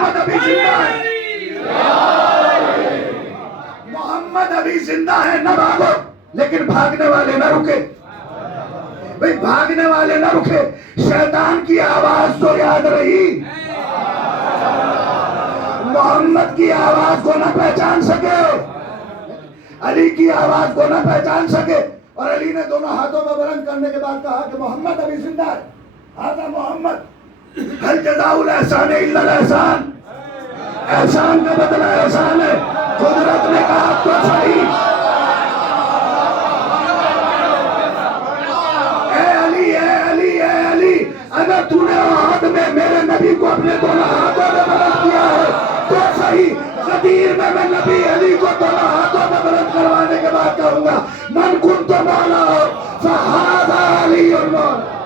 मोहम्मद अभी जिंदा है, मोहम्मद अभी जिंदा है। न भागो, लेकिन भागने वाले न रुके भाई, भागने वाले न रुके। शैतान की आवाज तो याद रही, मोहम्मद की आवाज को न पहचान सके, अली की आवाज को न पहचान सके। और अली ने दोनों हाथों में बुलंद करने के बाद कहा कि मोहम्मद अभी जिंदा है। हाजा मोहम्मद, हल जज़ाउल एहसान इल्लल एहसान, एहसान का बदला एहसान है। कुदरत ने कहा तो सही, ए अली, ए अली, ए अली, अगर तूने हाथ में मेरे नबी को अपने दोनों हाथों में बुलंद किया है तो सही। गदीर में मैं नबी अली को दोनों हाथों में बुलंद करवाने के बाद कहूंगा, मन कुन तो मौला हो फहादा अली और मौला।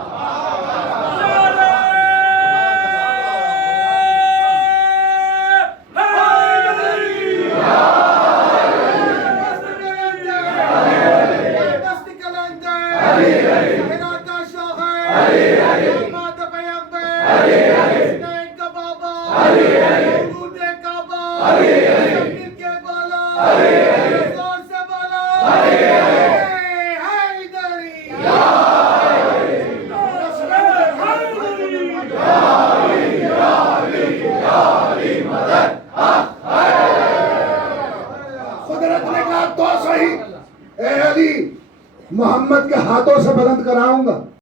कुदरत ने कहा तो सही, ए अली, मोहम्मद के हाथों से बुलंद कराऊंगा।